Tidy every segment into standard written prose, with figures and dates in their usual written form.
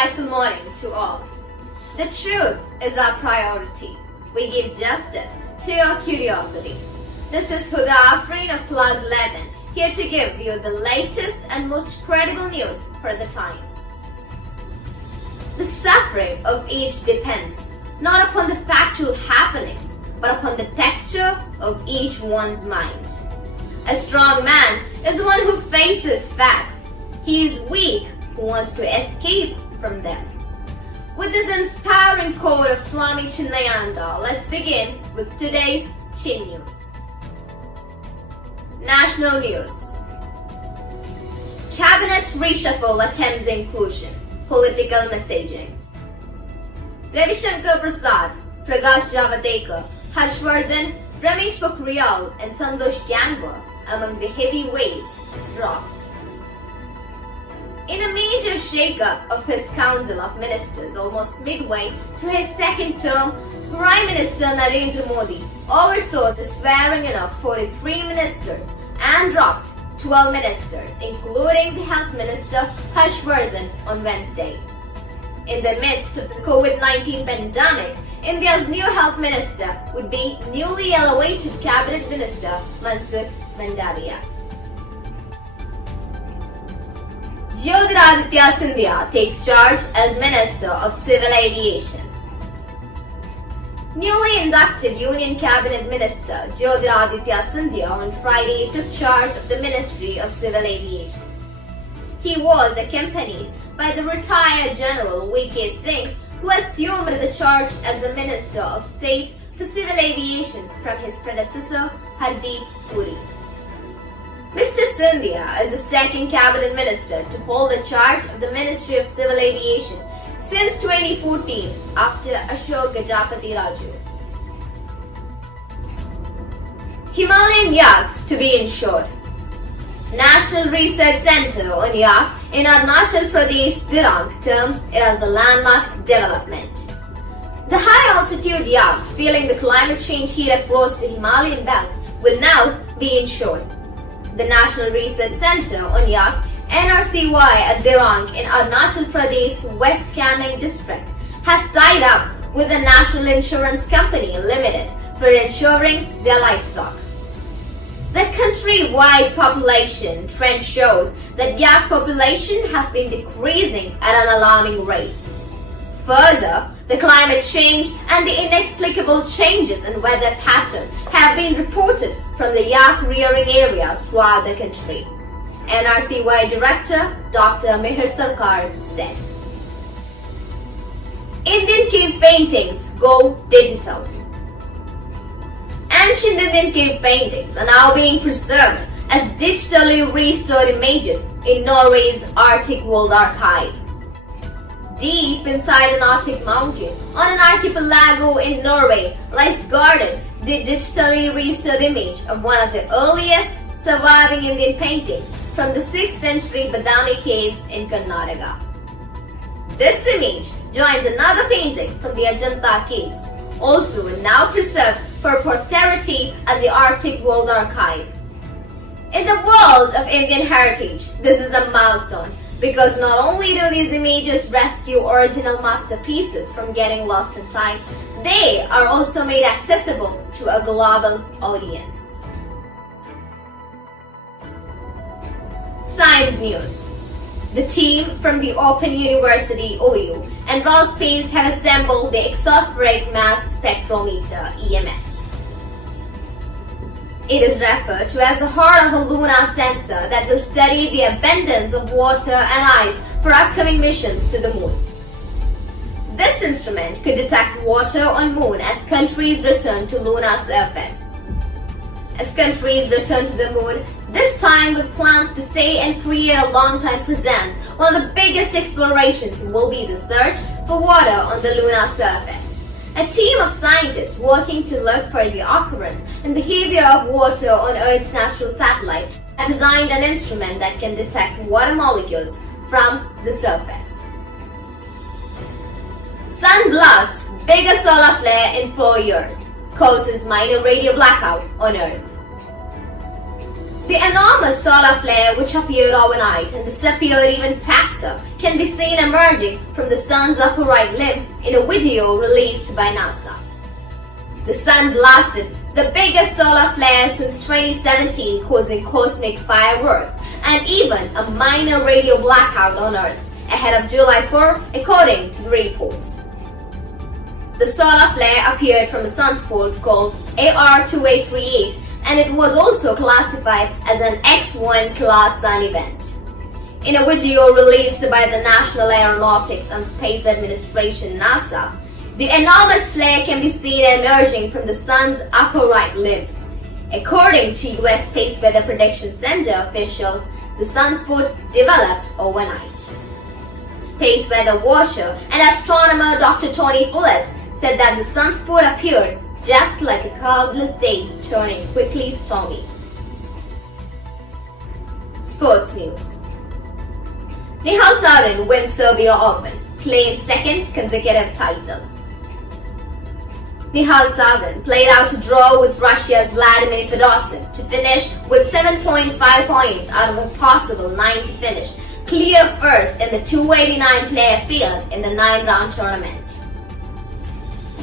delightful morning to all. The truth is our priority. We give justice to your curiosity. This is Hudha Afreen of Class 11, here to give you the latest and most credible news for the time. The suffering of each depends not upon the factual happenings, but upon the texture of each one's mind. A strong man is one who faces facts. He is weak who wants to escape from them. With this inspiring quote of Swami Chinmayananda, let's begin with today's Chin News. National News. Cabinet reshuffle attempts inclusion. Political messaging. Ravi Shankar Prasad, Prakash Javadekar, Harshvardhan, Ramesh Pokhriyal and Santosh Gangwar among the heavyweights dropped. In a major shake-up of his Council of Ministers almost midway through his second term, Prime Minister Narendra Modi oversaw the swearing-in of 43 ministers and dropped 12 ministers, including the Health Minister Harshvardhan on Wednesday. In the midst of the COVID-19 pandemic, India's new Health Minister would be newly elevated Cabinet Minister Mansukh Mandaviya. Jyotiraditya Scindia takes charge as Minister of Civil Aviation. Newly inducted Union Cabinet Minister Jyotiraditya Scindia on Friday took charge of the Ministry of Civil Aviation. He was accompanied by the retired General V.K. Singh, who assumed the charge as the Minister of State for Civil Aviation from his predecessor Hardeep Puri. Mr. Scindia is the second Cabinet Minister to hold the charge of the Ministry of Civil Aviation since 2014 after Ashok Gajapati Raju. Himalayan yachts to be insured. National Research Centre on Yacht in Arunachal Pradesh Dirang terms it as a landmark development. The high-altitude yacht feeling the climate change heat across the Himalayan belt will now be insured. The National Research Centre on Yacht NRCY at Dirang in Arunachal Pradesh West Kameng district has tied up with a national insurance company limited for insuring their livestock. The country-wide population trend shows that yak population has been decreasing at an alarming rate. Further, the climate change and the inexplicable changes in weather pattern have been reported from the yak rearing areas throughout the country. NRCY Director Dr. Mihir Sarkar said. Indian cave paintings go digital. Ancient Indian cave paintings are now being preserved as digitally restored images in Norway's Arctic World Archive. Deep inside an Arctic mountain on an archipelago in Norway lies guarded the digitally restored image of one of the earliest surviving Indian paintings from the 6th century Badami caves in Karnataka. This image joins another painting from the Ajanta caves, also now preserved for posterity at the Arctic World Archive. In the world of Indian heritage, this is a milestone because not only do these images rescue original masterpieces from getting lost in time, they are also made accessible to a global audience. Science News. The team from the Open University OU and Royal Space have assembled the Exospheric Mass Spectrometer EMS. It is referred to as the heart of a lunar sensor that will study the abundance of water and ice for upcoming missions to the moon. This instrument could detect water on moon as countries return to lunar surface. As countries return to the moon, this time with plans to stay and create a long-time presence, one of the biggest explorations will be the search for water on the lunar surface. A team of scientists working to look for the occurrence and behavior of water on Earth's natural satellite have designed an instrument that can detect water molecules from the surface. Sun blasts biggest solar flare in 4 years, causes minor radio blackout on Earth. The enormous solar flare which appeared overnight and disappeared even faster can be seen emerging from the sun's upper right limb in a video released by NASA. The sun blasted the biggest solar flare since 2017, causing cosmic fireworks and even a minor radio blackout on Earth ahead of July 4, according to the reports. The solar flare appeared from a sunspot called AR2838, and it was also classified as an X1 class sun event. In a video released by the National Aeronautics and Space Administration (NASA), the enormous flare can be seen emerging from the sun's upper right limb. According to US Space Weather Prediction Center officials, the sunspot developed overnight. Space weather watcher and astronomer Dr. Tony Phillips said that the sunspot appeared just like a cloudless day turning quickly stormy. Sports news. Nihal Sarin wins Serbia Open, claims second consecutive title. Nihal Sarin played out a draw with Russia's Vladimir Fedorov to finish with 7.5 points out of a possible 9 to finish, clear first in the 289-player field in the 9-round tournament.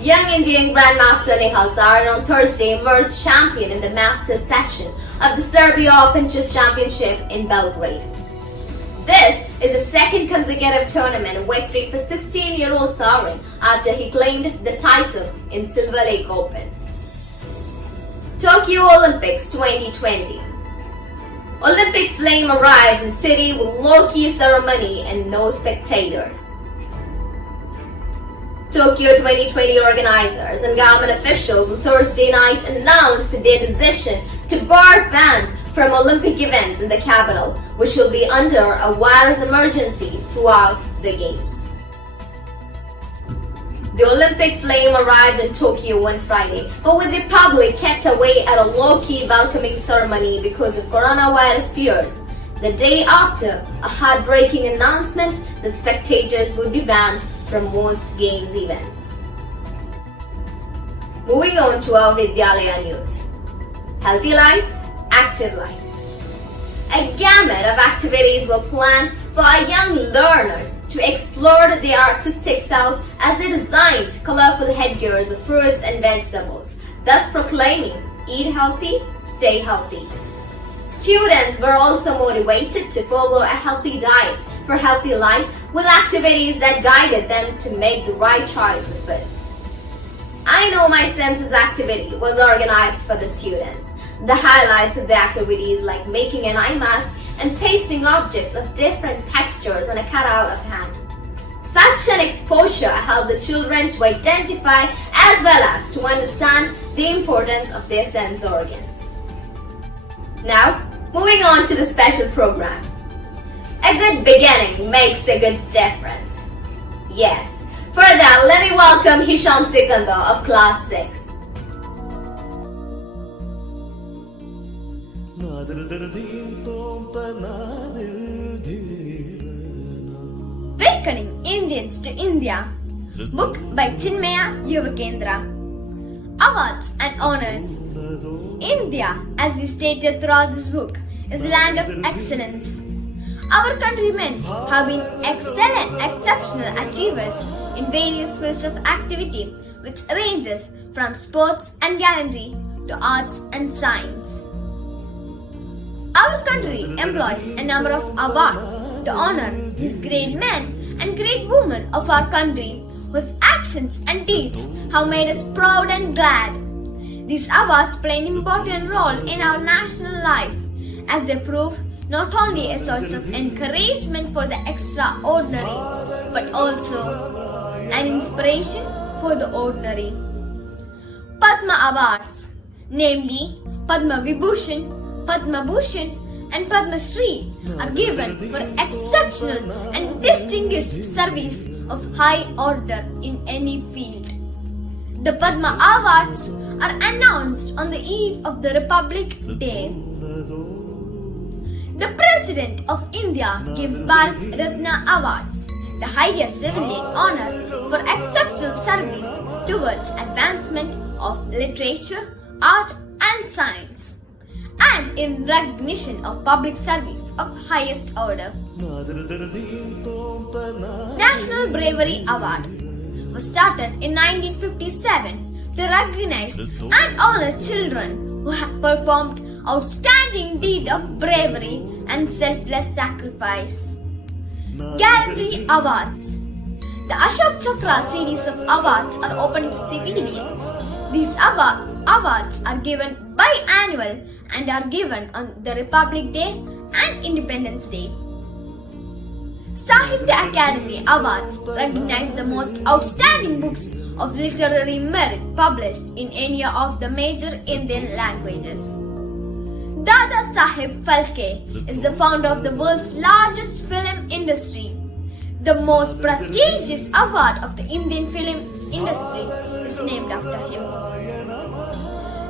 Young Indian Grandmaster Nihal Sarin on Thursday emerged champion in the Masters section of the Serbia Open Chess Championship in Belgrade. This is a second consecutive tournament victory for 16-year-old Sarin after he claimed the title in Silver Lake Open. Tokyo Olympics 2020. Olympic flame arrives in city with low-key ceremony and no spectators. Tokyo 2020 organizers and government officials on Thursday night announced their decision to bar fans from Olympic events in the capital, which will be under a virus emergency throughout the Games. The Olympic flame arrived in Tokyo on Friday, but with the public kept away at a low-key welcoming ceremony because of coronavirus fears, the day after a heartbreaking announcement that spectators would be banned from most Games events. Moving on to our Vidyalaya news. Healthy life, active life. A gamut of activities were planned for our young learners to explore their artistic self as they designed colorful headgears of fruits and vegetables, thus proclaiming, "Eat healthy, stay healthy." Students were also motivated to follow a healthy diet for healthy life with activities that guided them to make the right choice of food. I Know My Senses activity was organized for the students. The highlights of the activities like making an eye mask and pasting objects of different textures on a cutout of hand. Such an exposure helped the children to identify as well as to understand the importance of their sense organs. Now, moving on to the special program. A good beginning makes a good difference. Yes, for that, let me welcome Hisham Sikendhar of Class 6. Welcoming Indians to India. Book by Chinmaya Yuvakendra. Awards and honors. India, as we stated throughout this book, is a land of excellence. Our countrymen have been exceptional achievers in various fields of activity, which ranges from sports and gallantry to arts and science. Our country employs a number of awards to honor these great men and great women of our country whose actions and deeds have made us proud and glad. These awards play an important role in our national life as they prove not only a source of encouragement for the extraordinary but also an inspiration for the ordinary. Padma Awards, namely Padma Vibhushan, Padma Bhushan and Padma Shri, are given for exceptional and distinguished service of high order in any field. The Padma Awards are announced on the eve of the Republic Day. The President of India gives Bharat Ratna Awards, the highest civilian honor for exceptional service towards advancement of literature, art and science. and in recognition of public service of highest order. National Bravery Award was started in 1957 to recognize and honor children who have performed outstanding deeds of bravery and selfless sacrifice. Gallantry Awards. The Ashok Chakra series of awards are open to civilians. These awards are given biannual and are given on the Republic Day and Independence Day. Sahitya Academy Awards recognize the most outstanding books of literary merit published in any of the major Indian languages. Dada Saheb Phalke is the founder of the world's largest film industry. The most prestigious award of the Indian film industry is named after him.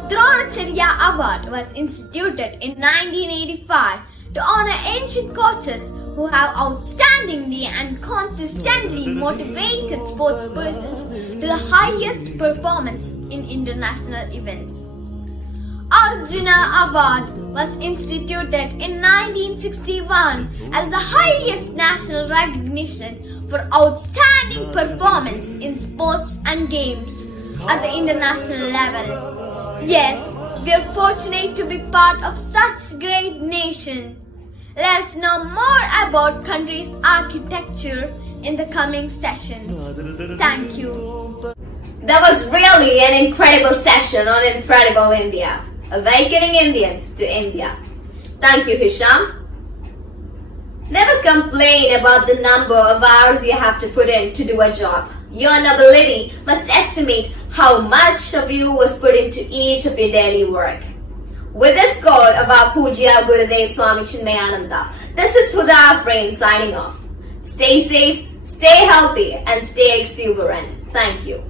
Dronacharya Award was instituted in 1985 to honor ancient coaches who have outstandingly and consistently motivated sportspersons to the highest performance in international events. Arjuna Award was instituted in 1961 as the highest national recognition for outstanding performance in sports and games at the international level. Yes, we are fortunate to be part of such great nation. Let's know more about country's architecture in the coming sessions. Thank you. That was really an incredible session on Incredible India, awakening Indians to India. Thank you, Hisham. Never complain about the number of hours you have to put in to do a job. Your nobility must estimate how much of you was put into each of your daily work. With this quote of our Pujya Gurudev Swami Chinmayananda, this is Hudha Afreen signing off. Stay safe, stay healthy, and stay exuberant. Thank you.